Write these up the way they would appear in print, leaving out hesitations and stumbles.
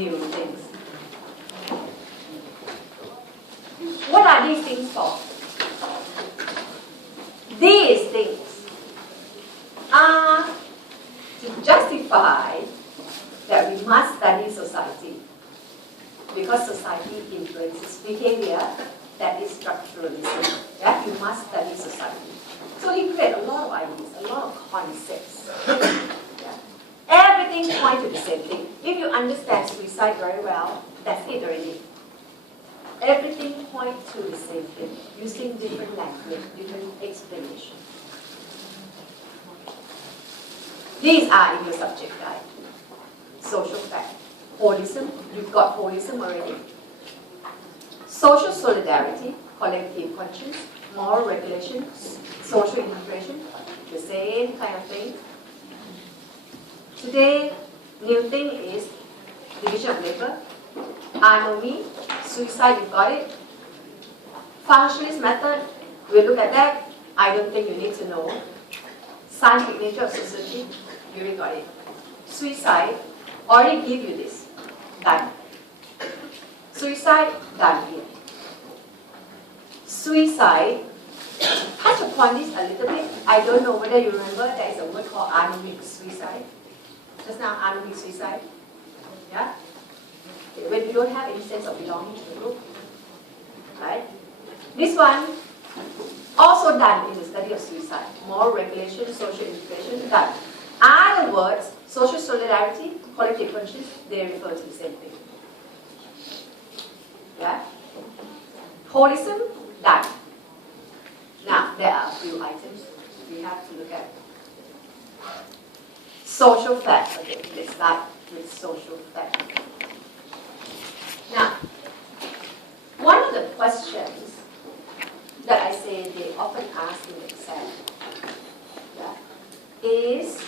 new things. What are these things for? These things are to justify that we must study society, because society influences behavior that is structuralism. Yeah? You must study society. So he created a lot of ideas, a lot of concepts. Yeah? Everything points to the same thing. If you understand suicide very well, that's it already. Everything points to the same thing, using different language, different explanation. These are in your subject guide. Social fact. Holism, you've got holism already. Social solidarity, collective conscience, moral regulation, social integration, the same kind of thing. Today, new thing is division of labor, anomie, suicide, you've got it. Functionalist method, we'll look at that. I don't think you need to know. Scientific nature of society, you already got it. Suicide, already give you this. Done. Suicide, done here. Suicide, touch upon this a little bit. I don't know whether you remember there is a word called anomic suicide. Just now, anomic suicide. Yeah? When you don't have any sense of belonging to the group. Right? This one, also done in the study of suicide. Moral regulation, social integration, done. Other words, social solidarity, collective conscience, they refer to the same thing. Yeah? Holism, done. Now, there are a few items we have to look at. Social facts. Okay, let's start with social facts. Now, one of the questions that I say they often ask in the exam, yeah, is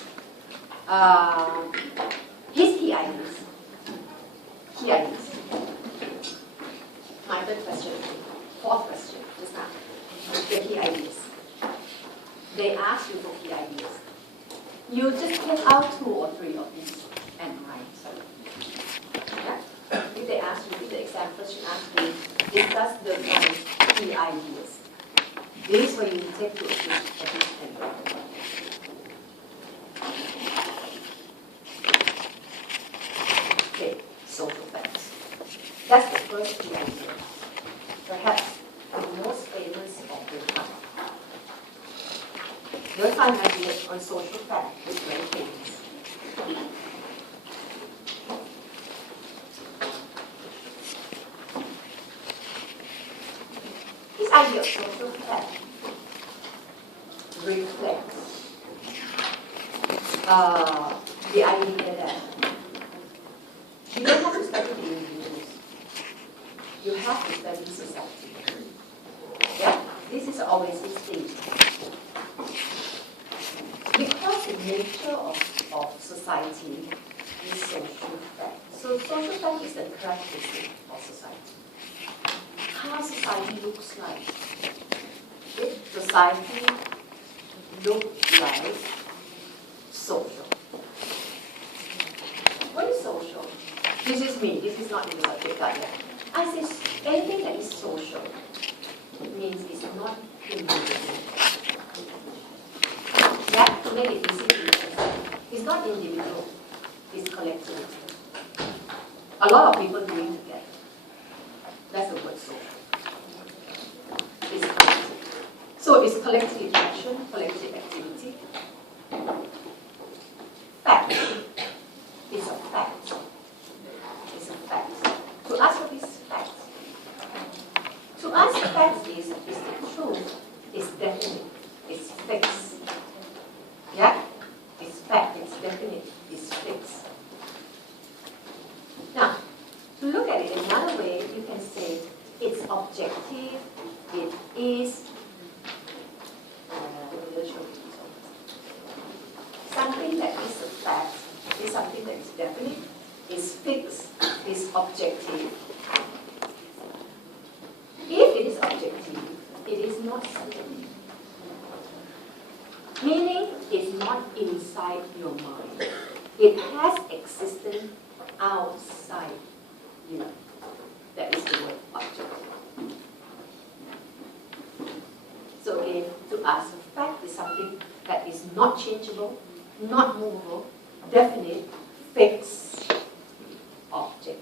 his key ideas. Key ideas. My third question, fourth question, just now. The key ideas. They ask you for key ideas. You just take out 2 or 3 of these and write. Yeah? If they ask you, if the exam question asks you, discuss the key ideas. This is what you will take to a page and write. Okay, social facts. That's the first key idea. Perhaps the most famous of the time. Your time idea on social fact is very famous. This idea of social fact reflects the idea that you don't have to study the individuals. You have to study society. Yeah? This is always his thing. Because the nature of society is social fact. So social fact is the characteristic of society. How society looks like. If society looks like social. What is social? This is me. This is not in the subject guide yet. I say anything that is social means it's not individual. Yeah, to make it easy to understand. It's not individual, it's collective. A lot of people doing together. That's the word social. It's collective. So it's collective action, collective activity. Fact. It's a fact. It's a fact. To us, what is fact? To us, fact is the truth. It's definite. It's fixed. Yeah? It's fact, it's definite, it's fixed. Now, to look at it another way, you can say it's objective, it is something that is a fact, is something that is definite, is fixed, is objective. If it is objective, it is not certain. Meaning, it's not inside your mind. It has existence outside you. That is the word object. So again, to us, a fact is something that is not changeable, not movable, definite, fixed object.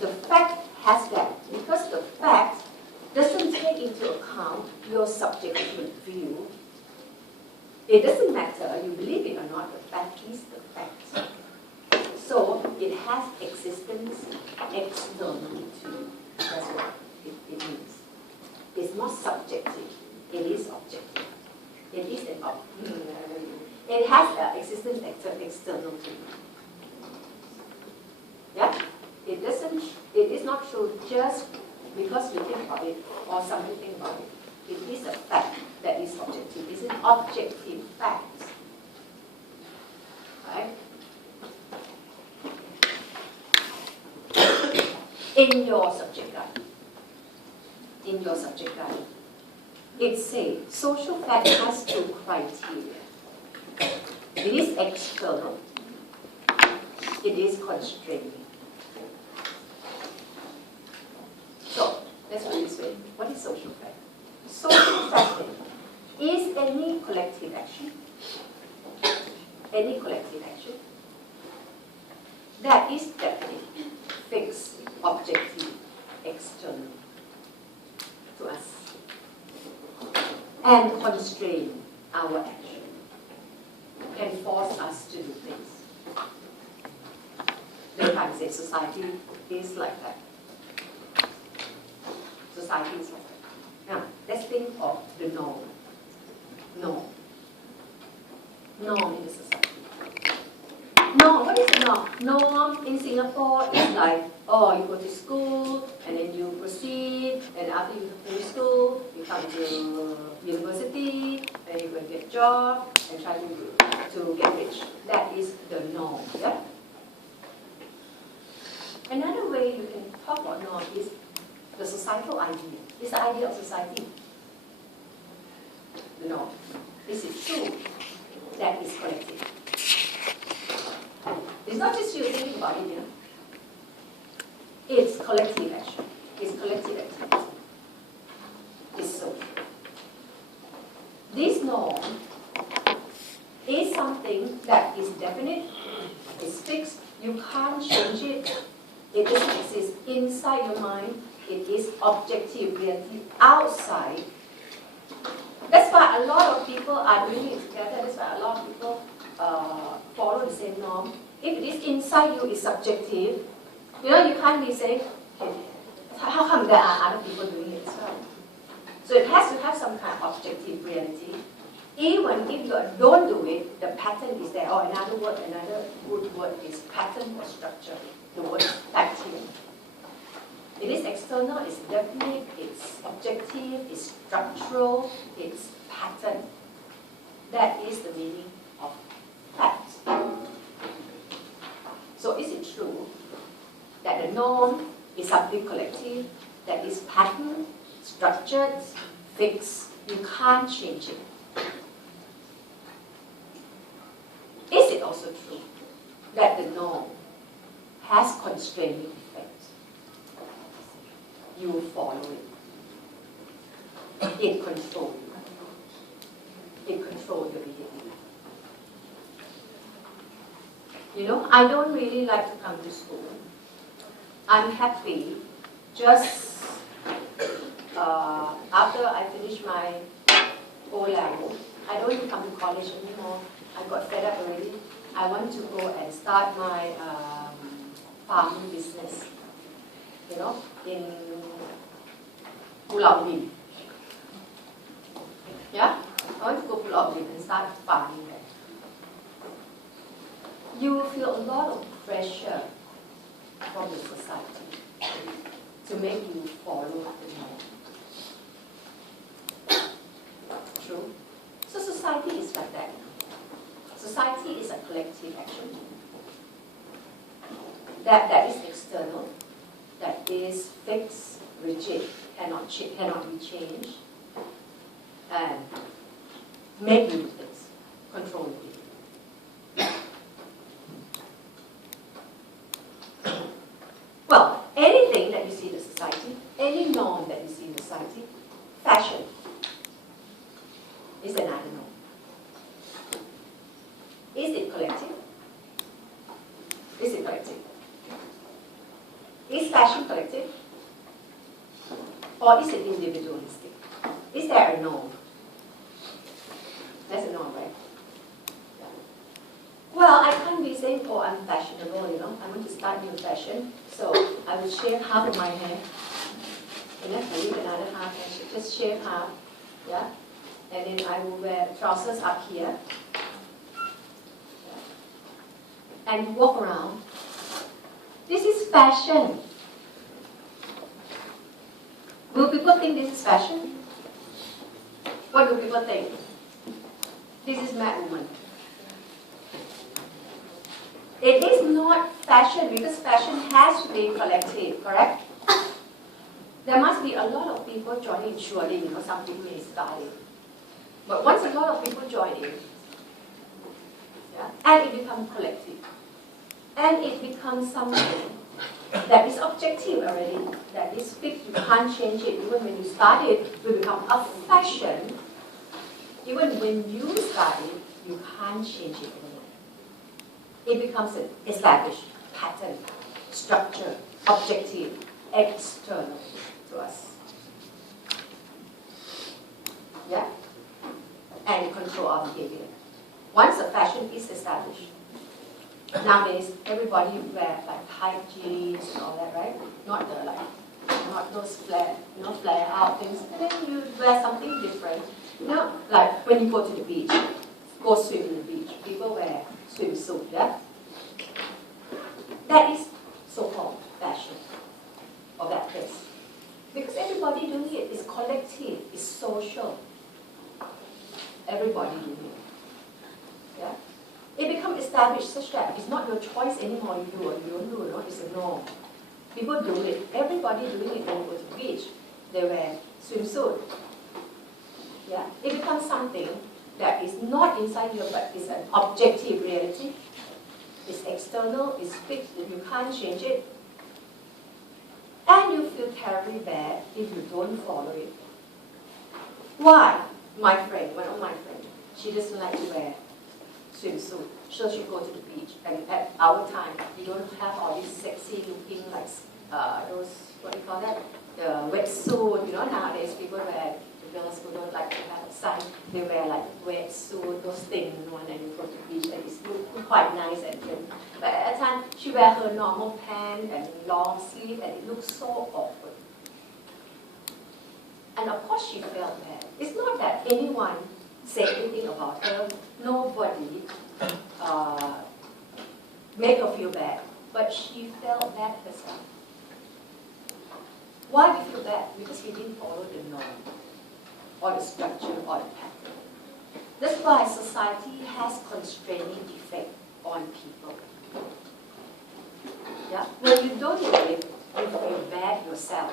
The fact has that because the fact doesn't take into account your subjective view. It doesn't matter, you believe it or not, the fact is the fact. So it has existence externally to you. That's what it means. It's not subjective, it is objective. It is an object. It has an existence external to you. Yeah? It is not true just because we think about it or somebody think about it. It is a fact that is objective. It's an objective fact. Right? In your subject guide, it says social fact has two criteria. It is external. It is constraining. So, let's put it this way. What is social fact? Social fact is any collective action that is definite, fixed, objective, external to us and constrain our action and force us to do things. They can say society is like that. Society is like that. Now, let's think of the norm. Norm in the society. Norm, what is the norm? Norm in Singapore is like, oh, you go to school, and then you proceed, and after you finish school, you come to university, and you go and get a job, and try to get rich. That is the norm, yeah? Another way you can talk about norm is the societal idea. It's the idea of society. The norm. Is it true? That is collective. It's not just you thinking about it, you know. It's collective action. It's collective activity. It's social. This norm is something that is definite, it's fixed, you can't change it. It doesn't exist inside your mind. It is objective reality outside. That's why a lot of people are doing it together. That's why a lot of people follow the same norm. If it is inside you, it's subjective. You know, you can't be saying, hey, how come there are other people doing it as well? So it has to have some kind of objective reality. Even if you don't do it, the pattern is there. Or another good word is pattern or structure. The word fact here. It is external, it's definite, it's objective, it's structural, it's pattern. That is the meaning of fact. So is it true that the norm is something collective, that is pattern, structured, fixed, you can't change it? Is it also true that the norm has constraining effects? You follow it. It controls you. It controls your behavior. You know, I don't really like to come to school. I'm happy just after I finish my O-level. I don't even come to college anymore. I got fed up already. I want to go and start my farming business. You know, in Pulau Ubin. Yeah? I want to go to Pulau Ubin and start farming there. You will feel a lot of pressure from the society to make you follow the norm. True? So society is like that. Society is a collective action. That is external, that is fixed, rigid, cannot be changed, and make you do things, control you. Is it collective? Is it collective? Is fashion collective? Or is it individualistic? Is there a norm? There's a norm, right? Yeah. Well, I can't be saying, oh, I'm fashionable, you know. I want to start new fashion, so I will shave half of my hair. And then I leave another half, and just shave half, yeah? And then I will wear trousers up here. Yeah. And walk around. This is fashion. Will people think this is fashion? What do people think? This is mad woman. It is not fashion because fashion has to be collective, correct? There must be a lot of people joining, surely, you know, some people may start it. But once a lot of people join in, yeah, and it becomes collective, and it becomes something that is objective already, that is fixed, you can't change it. Even when you start it, it will become a fashion. Even when you start it, you can't change it anymore. It becomes an established pattern, structure, objective, external to us. Yeah? And control our behavior. Once a fashion is established, nowadays everybody wear like tight jeans and all that, right? Not the not those flare out things. And then you wear something different. You know, like when you go to the beach, go swim in the beach, people wear swimsuit, yeah? That is so-called fashion of that place. Because everybody doing it is collective, is social. Everybody doing it. Yeah? It becomes established such that it's not your choice anymore, you do or you don't do, you know? It's a norm. People do it. Everybody doing it when you go to the beach. They wear swimsuit. Yeah? It becomes something that is not inside you, but is an objective reality. It's external, it's fixed, you can't change it. And you feel terribly bad if you don't follow it. Why? My friend, one of my friends, she doesn't like to wear swimsuit, so she go to the beach. And at our time, you don't have all these sexy looking, like those, what do you call that? The wetsuit, you know, nowadays people wear, the girls who don't like to have sun, they wear like wetsuit, those thin one, and you go to the beach, and it's look quite nice and thin. But at that time, she wear her normal pants and long sleeve, and it looks so awkward. And of course she felt bad. It's not that anyone said anything about her. Nobody made her feel bad. But she felt bad herself. Why we feel bad? Because we didn't follow the norm, or the structure, or the pattern. That's why society has constraining effect on people. Yeah? When you don't do it, you feel bad yourself.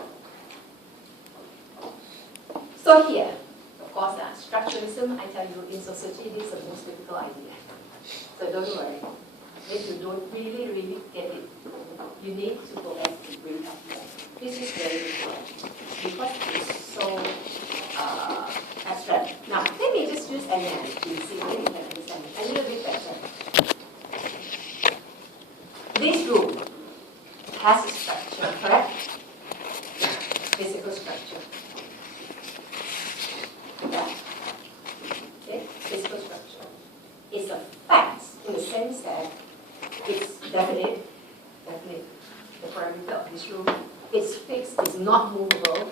So here, of course, structuralism, I tell you, in society, this is the most difficult idea. So don't worry. If you don't really get it, you need to go back to read up more. This is very important because it's so abstract. Now, let me just use an analogy, see if you can understand it a little bit better. This room has a structure, correct? Physical structure. Yeah. Okay, physical structure. It's a fact in the sense that it's definite, the parameter of this room. It's fixed, it's not movable,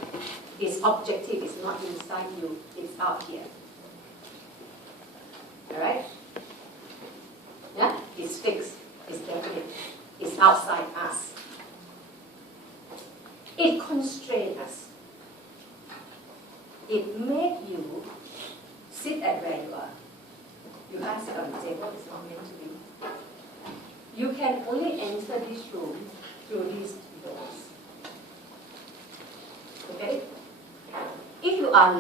it's objective, it's not inside you, it's out here. Alright? Yeah? It's fixed, it's definite, it's outside us. It constrains us. It makes you sit at where you are. You can't sit on the table, it's not meant to be. You can only enter this room through these doors. Okay? If you are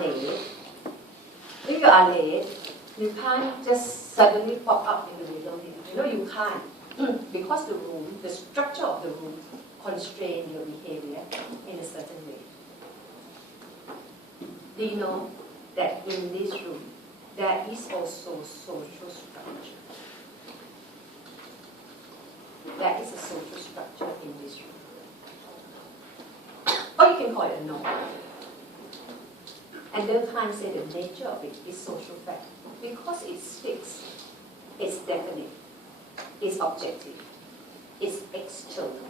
late, you can't just suddenly pop up in the middle. You know you can't. Because the room, the structure of the room constrains your behavior in a certain way. Do you know that in this room, there is also social structure? there is a social structure in this room. Or you can call it a norm. And Durkheim said the nature of it is social fact because it's fixed, it's definite, it's objective, it's external.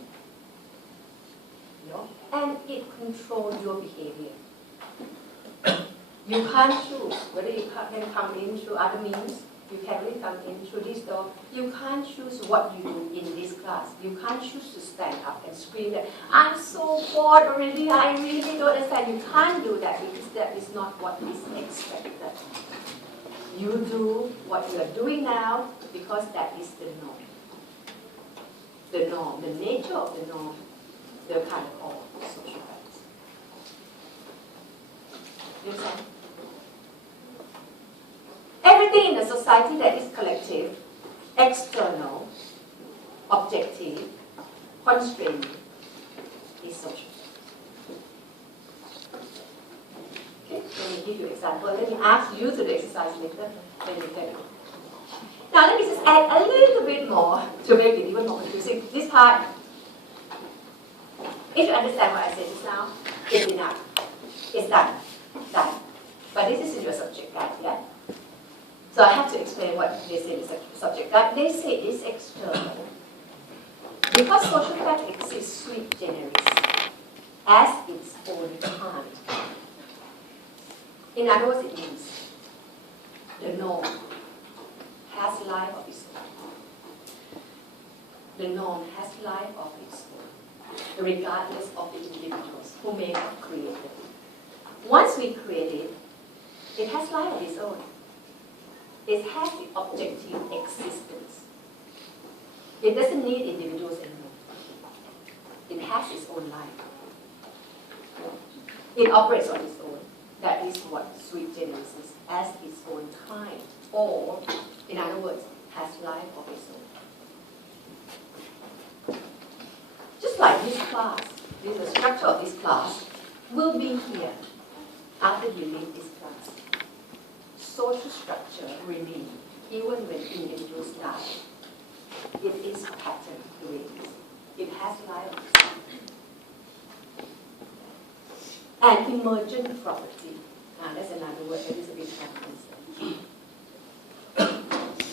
You know? And it controls your behavior. You can't choose whether you can come in through other means. You can only come in through this door. You can't choose what you do in this class. You can't choose to stand up and scream that, I'm so bored already, I really don't understand. You can't do that because that is not what is expected. You do what you are doing now because that is the norm. The norm, the nature of the norm, the kind of all social rights. You understand? Everything in the society that is collective, external, objective, constraining, is social. Okay, let me give you an example. Let me ask you to do the exercise later. Then you can. Now let me just add a little bit more to make it even more confusing. This part, if you understand what I said just now, it's enough. It's done. Done. But this is in your subject guide, yeah? So I have to explain what they say is a subject guide. They say it's external. Because social fact exists sui generis, as its own kind. In other words, it means the norm has life of its own. The norm has life of its own, regardless of the individuals who may have created it. Once we create it, it has life of its own. It has the objective existence. It doesn't need individuals anymore. It has its own life. It operates on its own. That is what sui generis is, as its own kind. Or, in other words, has life of its own. Just like this class, the structure of this class will be here after you leave this class. Social structure remains even when individuals die. It is a pattern the way it is. It has life of its own. And emergent property. That's another word that is a bit confusing.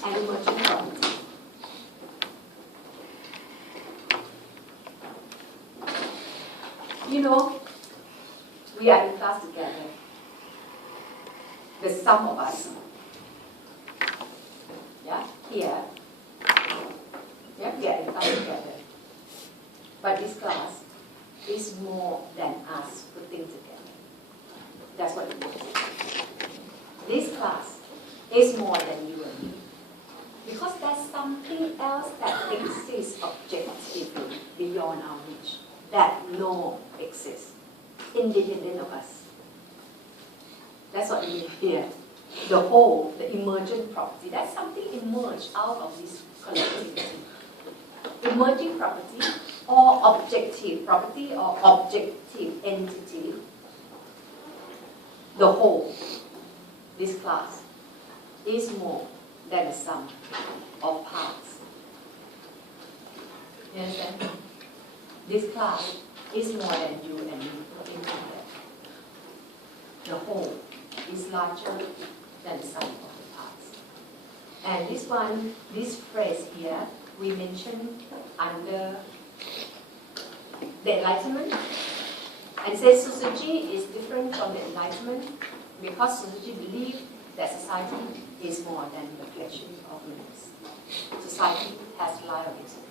And emergent property. You know, we are in class together. The sum of us. Yeah, here. Yeah, we are in class together. But this class is more than us putting together. That's what it means. This class is more than you and me. Because there's something else that exists objectively beyond our reach. That no exists, independent of us. That's what we mean here. The whole, the emergent property, that's something emerged out of this collectivity. Emerging property or objective property or objective entity, the whole, this class, is more than a sum of parts. You understand? This class is more than you and me putting together. The whole is larger than the sum of the parts. And this one, this phrase here, we mentioned under the Enlightenment. And says Suzuki is different from the Enlightenment because Suzuki believed that society is more than the reflection of humans. Society has life of its own.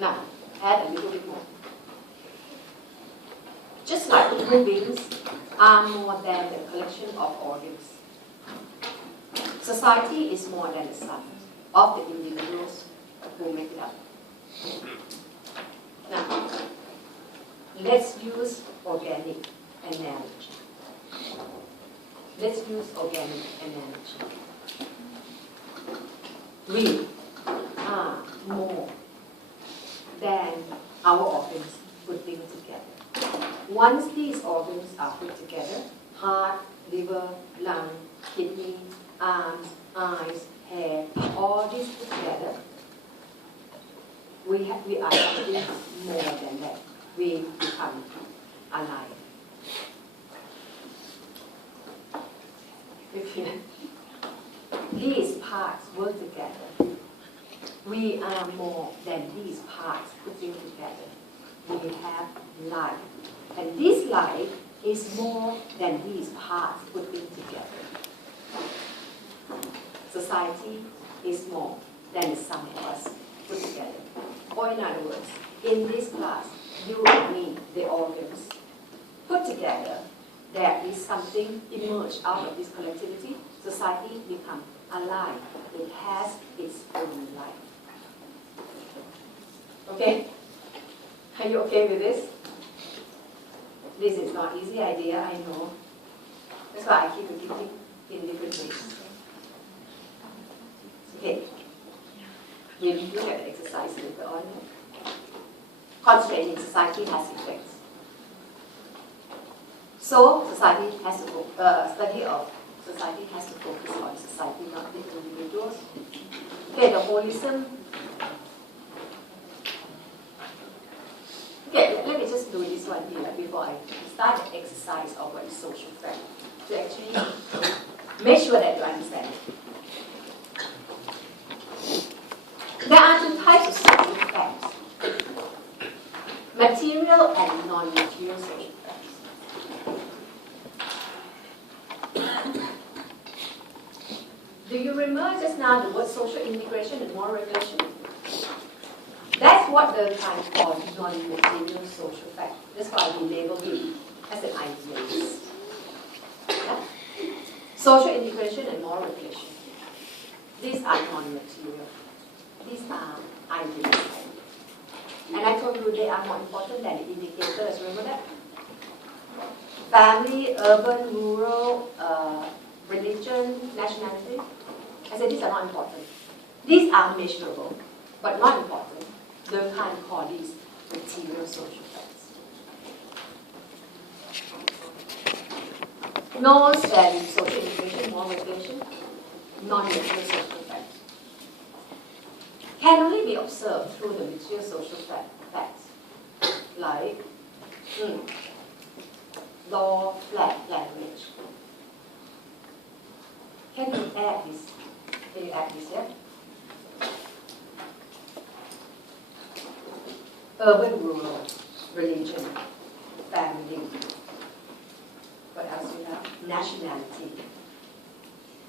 Now, add a little bit more. Just like human beings are more than the collection of organs, society is more than the sum of the individuals who make it up. Now, let's use organic analogy. Let's use organic analogy. We are more than our organs putting together. Once these organs are put together, heart, liver, lung, kidney, eye, arms, eyes, hair, all this put together, we are something more than that. We become alive. If these parts work together, we are more than these parts putting together. We have life. And this life is more than these parts putting together. Society is more than the sum of us put together. Or in other words, in this class, you and me, the organs, put together, there is something emerged out of this collectivity. Society becomes alive. It has its own life. Okay? Are you okay with this? This is not easy idea, I know. That's why I keep repeating in different ways. Okay. We'll look at the exercise later on. Constraint in society has effects. So society has to study of society has to focus on society, not the individuals. Okay, the holism. Okay, let me just do this one here before I start the exercise of what is social fact, to actually make sure that you understand it. There are two types of social facts: material and non-material social facts. Do you remember just now the word social integration and moral regulation? That's what the time called non-material social fact. That's why we label it as an idealist. Yeah? Social integration and moral regulation. These are non-material. These are idealists. And I told you they are more important than the indicators. Remember that? Family, urban, rural, religion, nationality. I said these are not important. These are measurable, but not important. The kind call these material social facts. Knows that social integration, moral regulation, non-material social facts can only be observed through the material social facts, like law, flag, language. Can you add this? Can you add this, yeah? Urban, rural, religion, family. What else we have? Nationality.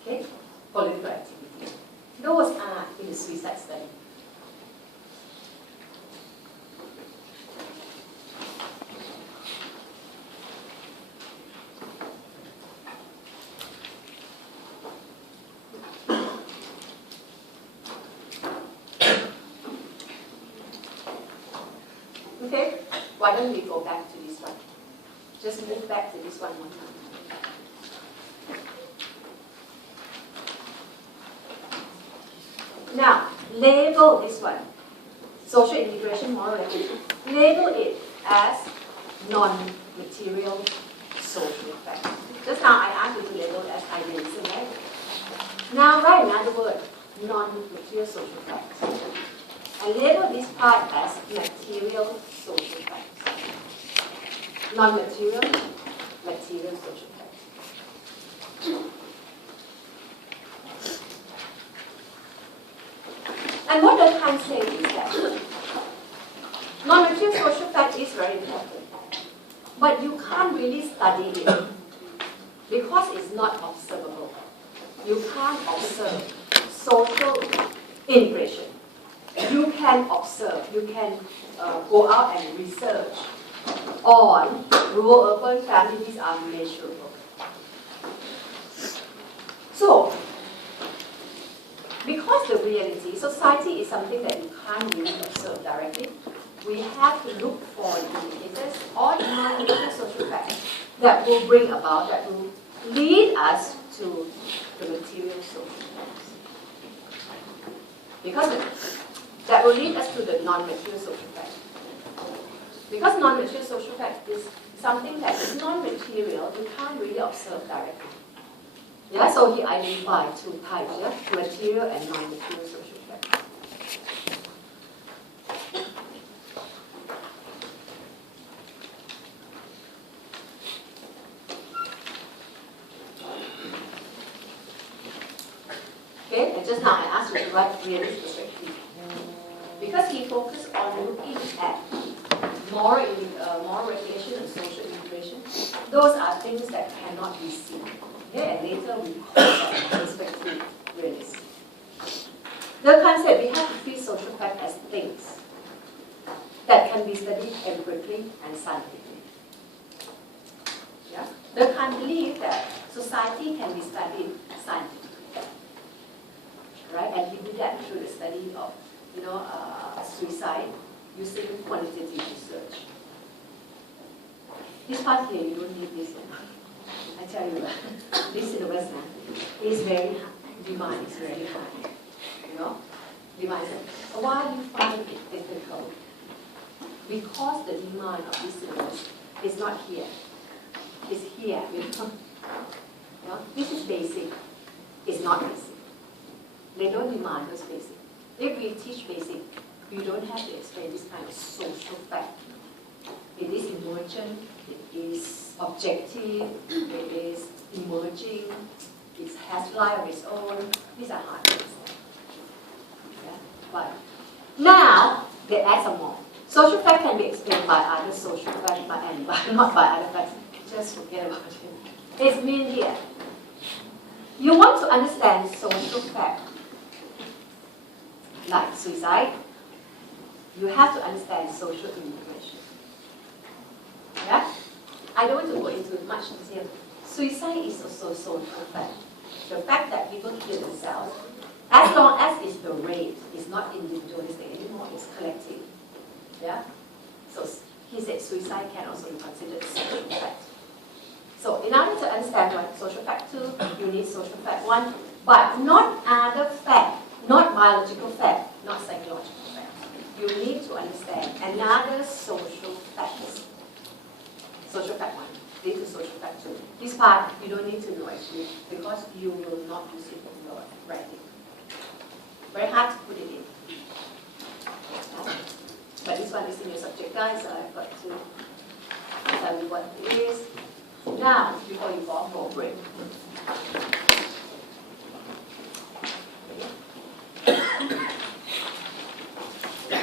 Okay? Political activity. Those are in the suicide study. Okay, why don't we go back to this one? Just move back to this one more time. Now, label this one. Social integration, moral regulation. Label it as non-material social fact. Just now I asked you to label it as idealism, right? Now write another word, non-material social facts. I label this part as material social facts. Non-material, material social facts. And what the Time says is that non-material social fact is very important. But you can't really study it because it's not observable. You can't observe social integration. You can observe, you can go out and research on rural, urban, family. These are measurable. So, because the reality, society is something that you can't really observe directly, we have to look for indicators or non-material social facts that will bring about, that will lead us to the material social facts. Because that will lead us to the non-material social fact. Because non-material social fact is something that is non-material, you can't really observe directly. Yeah, so he identified two types, yeah, material and non-material social factors. Okay, and just now I asked you to write realist perspective. Because he focused on looking at moral regulation and social integration. Those are things that cannot be seen. Okay, and later we call that perspective realist. The concept, we have to treat social facts as things that can be studied empirically and scientifically. Yeah? They can't believe that society can be studied scientifically. Right? And he did that through the study of suicide using quantitative research. This part here, you don't need this one. I tell you, this in the West is very high. Demand is very high. Demand is high. Why do you find it difficult? Because the demand of this syllabus is not here. It's here. This is basic. It's not basic. They don't demand those basic. If we teach basic, you don't have to explain this kind of social fact. It is emergent, it is objective, it is emerging, it has life of its own. These are hard things. Yeah? But now, they add some more. Social fact can be explained by other social facts, not by other facts. Just forget about it. It's mean here. You want to understand social fact, like suicide, you have to understand social integration. Yeah? I don't want to go into much detail. Suicide is also a social fact. The fact that people kill themselves, as long as it's the rate, it's not individualistic anymore, it's collective. Yeah? So he said suicide can also be considered a social fact. So in order to understand what social fact 2, you need social fact 1, but not other fact, not biological fact, not psychological fact. You need to understand another social facts. Social fact 1, lead to social fact 2. This part you don't need to know actually, because you will not use it in your writing. Very hard to put it in. But this one is in your subject guide, so I've got to tell you what it is. Now, before you go for a break.